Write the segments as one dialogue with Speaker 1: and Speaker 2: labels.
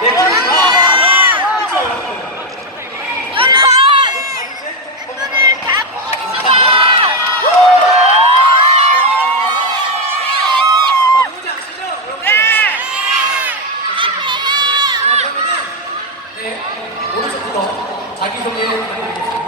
Speaker 1: 네, 오른쪽부터 자기소개 부탁드리겠습니다.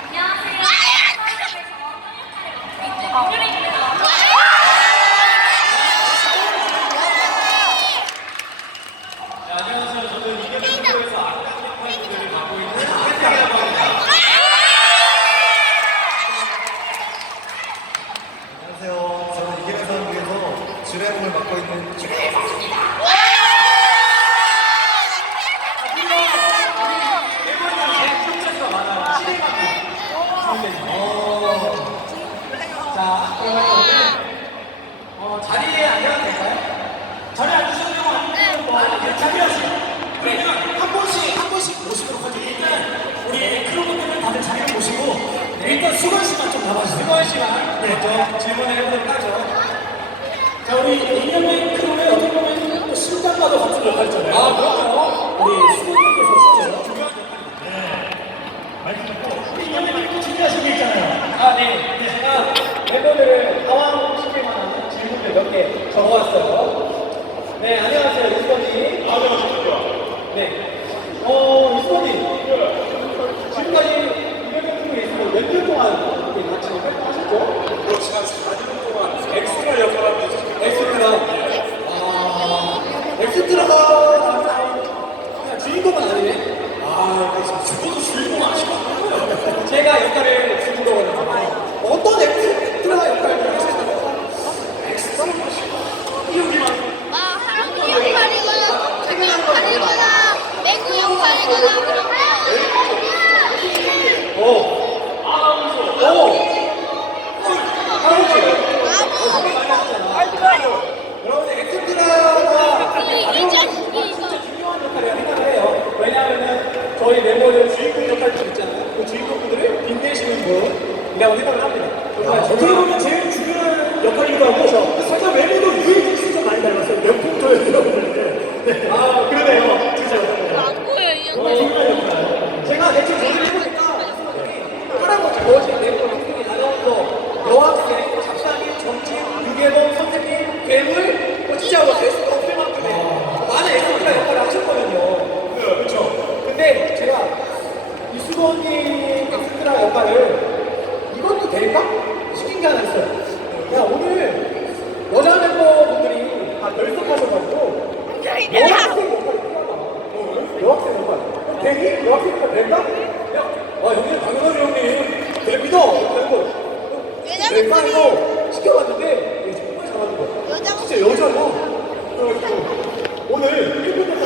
Speaker 1: 김내영입니다. 반갑습니다.
Speaker 2: 안녕하세요. 서울에서 동료입니다.
Speaker 3: 안녕하세요. 저는 이겨내에서 악당 역할들을 맡고 있는 팬이라고 합니다.
Speaker 1: 안녕하세요. 저는 이겨내 사람국에서 주례봉을 맡고 있는 주례봉입니다.
Speaker 3: 일본에서 제일 콘텐츠가 많아요. 시대만큼. 자, 그러면 오늘 어, 자리에 앉아도 될까요? 자리에 앉으셔도 되고 아니면 뭐 이렇게 자리하세요. 그러면 한 번씩 한 번씩 모시도록 하죠. 일단 우리 크루분들은 다들 자리를 모시고 일단 수건 시간 좀 남아주세요. 수건 시간. 네, 저 질문을 해보도록 하죠. 자, 우리 인연맨 크루에 어떻게. 아. 아, 네. 네, 몇개 적어왔어요. 네, 안녕하세요, 유수건님. 아, 네, 안녕하세요. 네. 어, 유수건님. 지금까지 인연맨 크루에 있어서 몇년 동안 이렇게 같이 활동하셨죠?
Speaker 1: 그렇지 한 4년 동안 엑스트라 역할을 하고 있었습니다.
Speaker 3: 엑스트라. 아, 엑스트라가 그냥 주인공은 아니네. 아, 이거 지금 죽어도 주인공 아시거든요. 제가 역할을 주인공거든요. 어떤 엑스트라 역할을 하셨나요? 엑스트라? 이용기만.
Speaker 4: 아, 하랑이 역할이거나 자기 역할이거나 맹구 역할이거나 그런 거.
Speaker 3: 오. 오. 하랑이. 여러분, 엑스트라가
Speaker 4: 진짜 그게 있어.
Speaker 3: 진짜 중요한 역할을 생각을 해요. 왜냐하면은 멤버들 주인공 역할들 있잖아요. 그 주인공들을 빛내시는 분이라고 생각을 합니다. 정말 어떻게 보면 제일 중요한 역할이기도 하고 살짝 멤버도 유해진 씨좀 많이 닮았어요. 명품조의 여러분들. 네. 아 그러네요. 진짜.
Speaker 4: 안 보여, 이
Speaker 3: 정말
Speaker 4: 영상.
Speaker 3: 중요한 역할. 제가 대충 정리를 해보니까 할아버지, 거지, 멤버, 형님이 아나운서, 여학생, 잡사님, 정진, 유괴범, 선생님, 괴물, 뭐 진짜 뭐 세수 없을 만큼의 많은 엑스트라 역할을 하셨거든요. 그렇죠. 근데 제가 이수건님 엑스트라 역할을 될까? 시킨 게 하나 있어요. 야, 오늘 여자 멤버분들이 다 결석하셔가지고 여학생 역할이 필요하다. 여학생 역할. 그럼 되니? 여학생 역할 될까? 야, 아, 형님, 당연하죠, 형님. 됩니다. 되는 거.
Speaker 4: 여자
Speaker 3: 시켜봤는데, 이게 정말 잘하는 거야.
Speaker 4: 여자
Speaker 3: 진짜 여자가. 그래가지고, 오늘 1분